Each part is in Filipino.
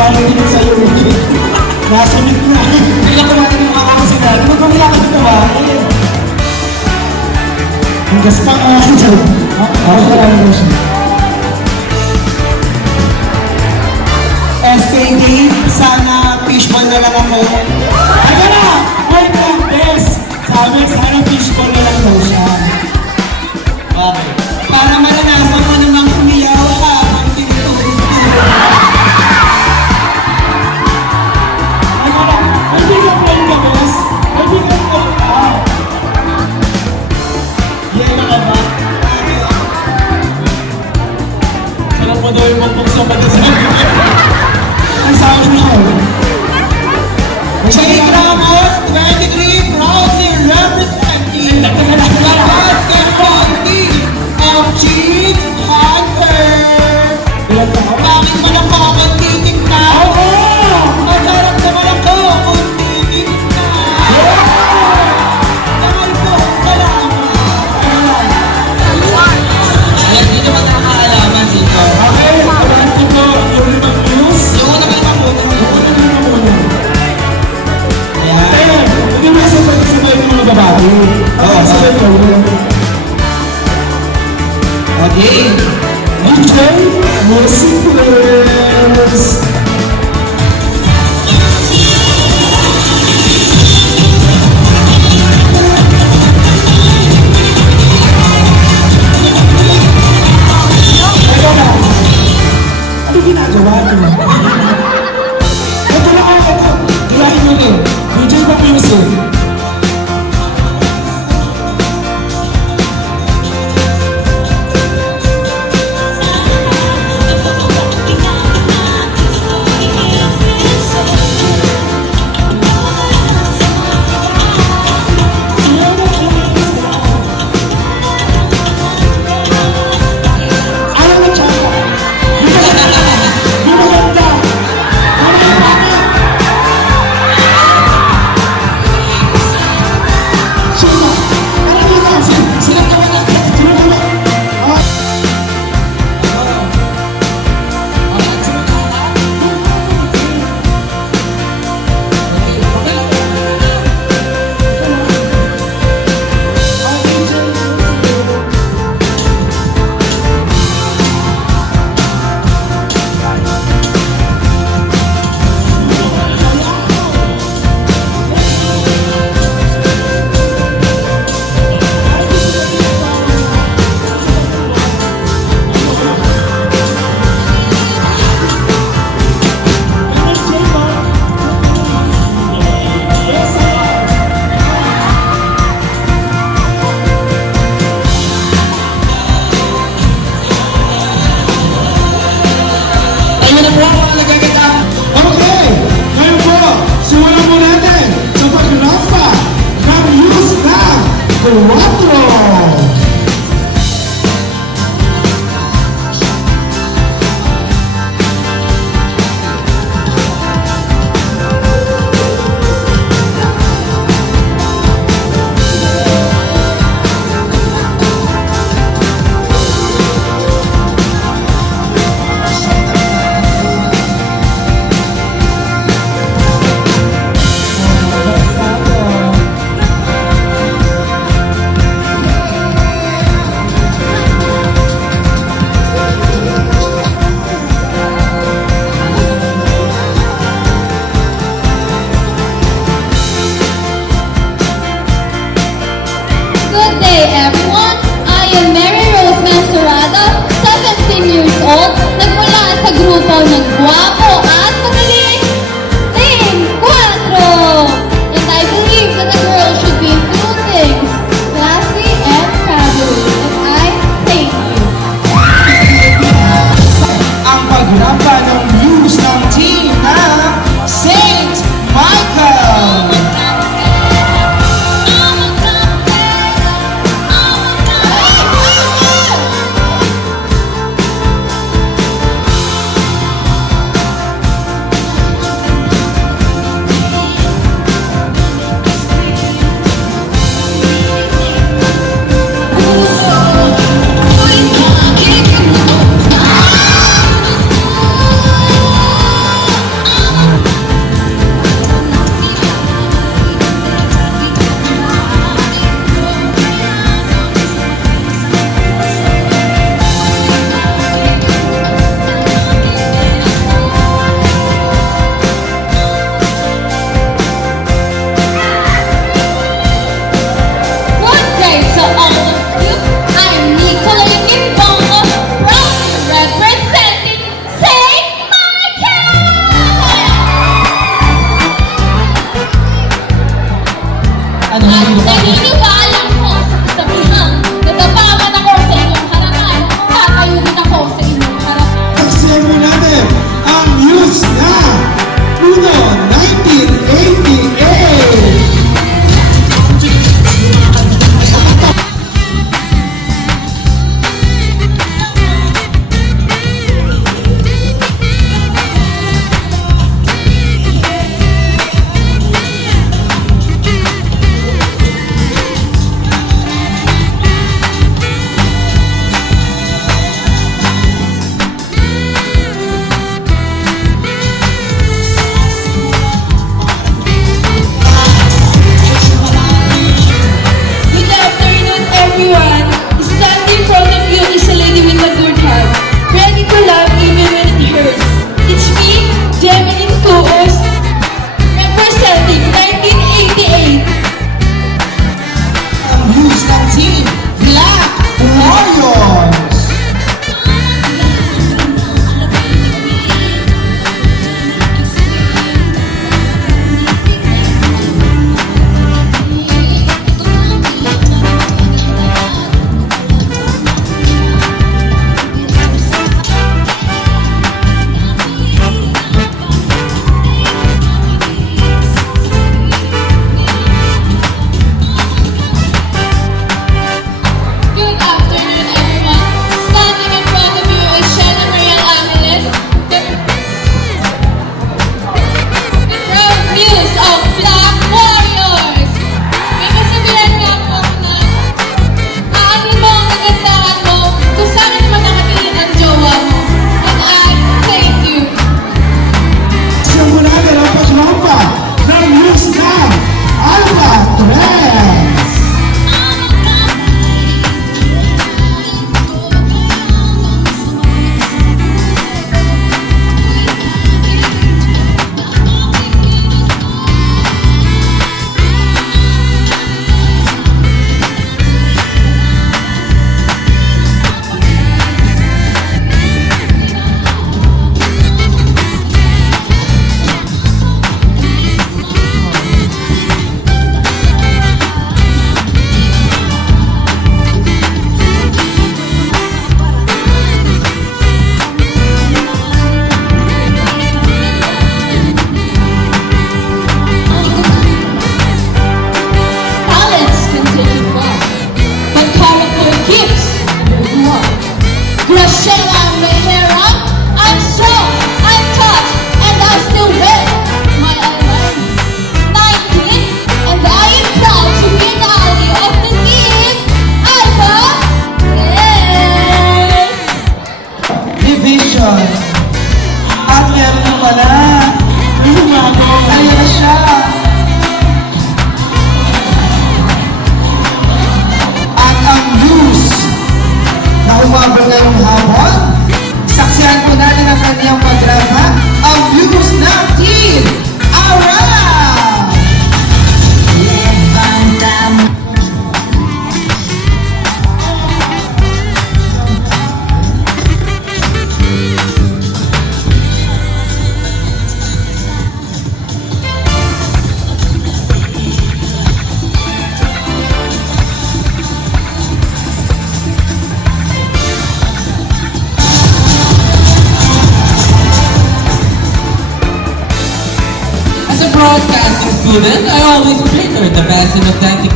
namin dito sa iyo. Nasunod na. Hindi na kumain yung ako kasi dahil. Huwag mong lakad ito ba? Ang gaspang nga ito. Ako na lang mo siya. SKD, sana fishball na lang ako. Ano na? Ay, yes! Sabi, sana fishball na lang daw siya. Okay. Para malalasan sa akin yun. Jay duk ina jawabi wata na ma'aikata Ibrahim ne, Bijin Gwamnati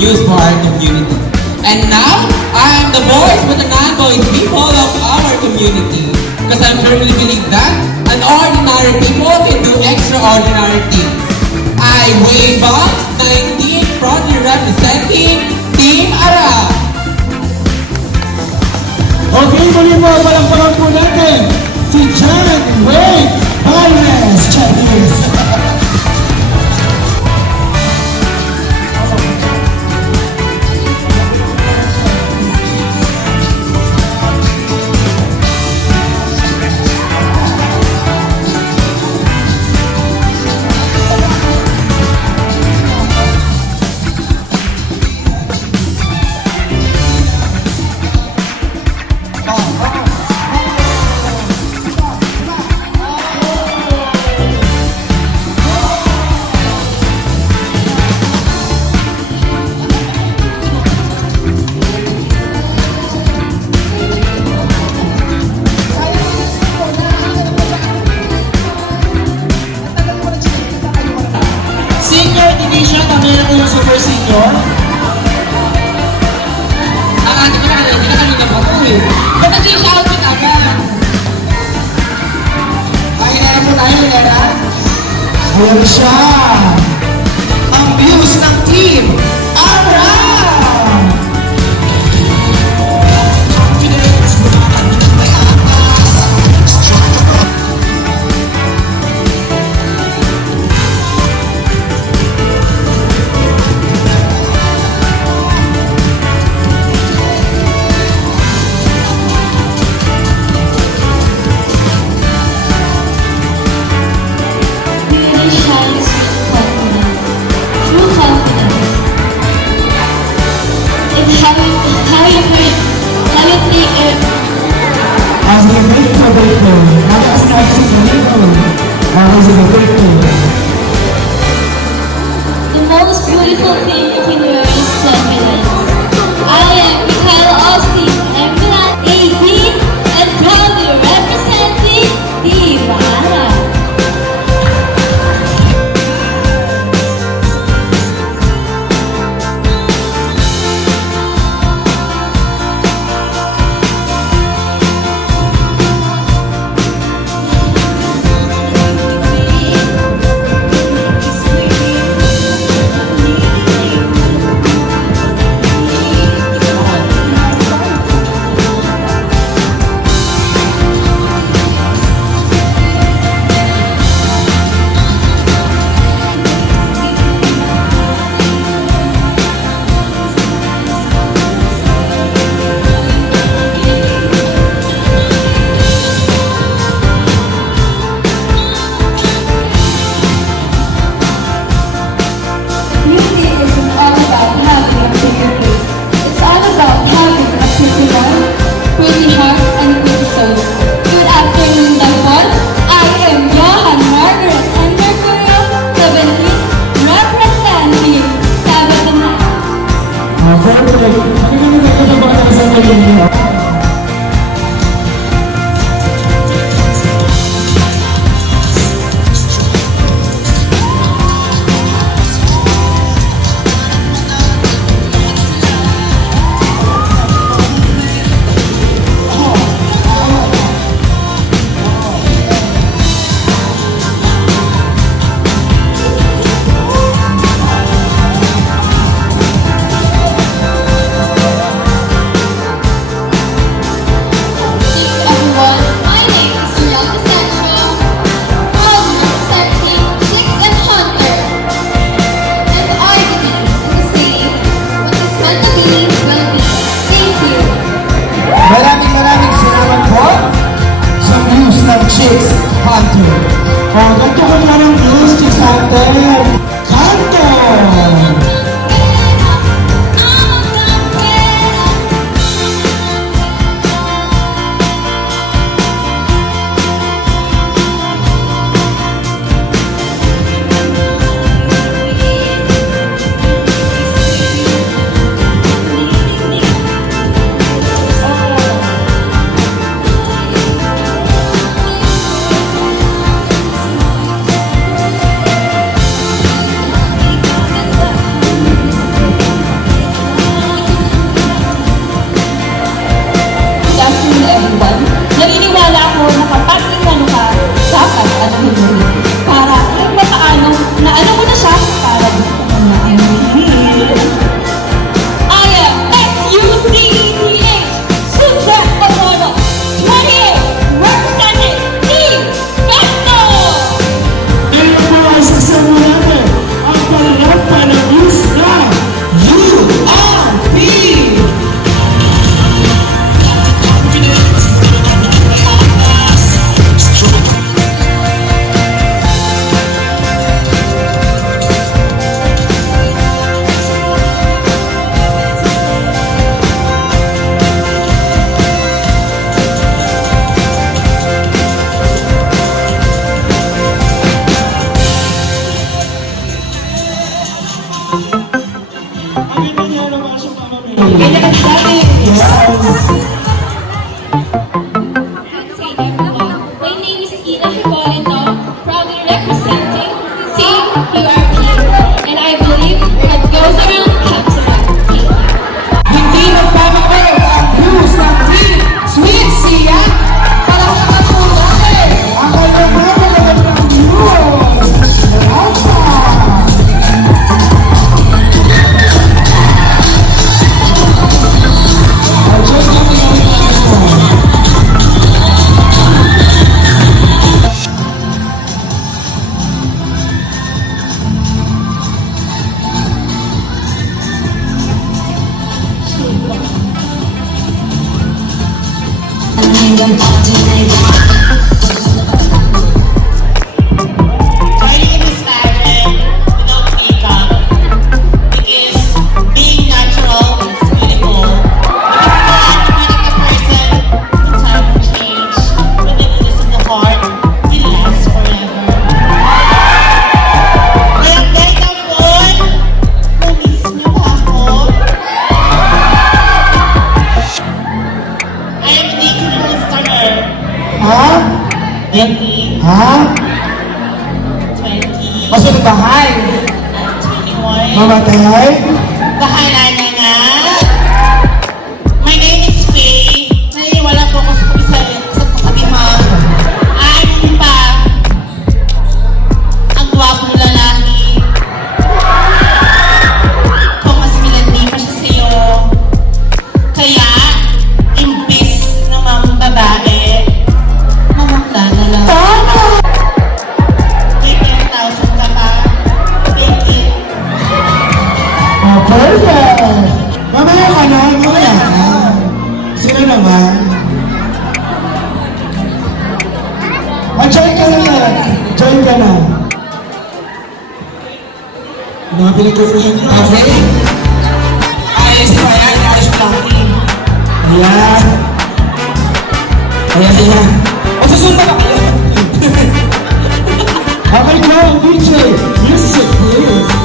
news our community. And now, I am the voice for the non-voice people of our community. Because I firmly believe that an ordinary people can do extraordinary things. I, Wayne Box, 19, proudly representing Team Ara. Okay, muli po, palampakan po natin si John Wayne Tangan kita. Kita. Ayo, Mama Tai. Bahay na na na. ka na. Mga pinagkukuhan niyo. Okay. Ayos pa yan. Ayos pa. Ayan. Ayan, ayan. O, susunod na kayo. okay, go, DJ. Music, please.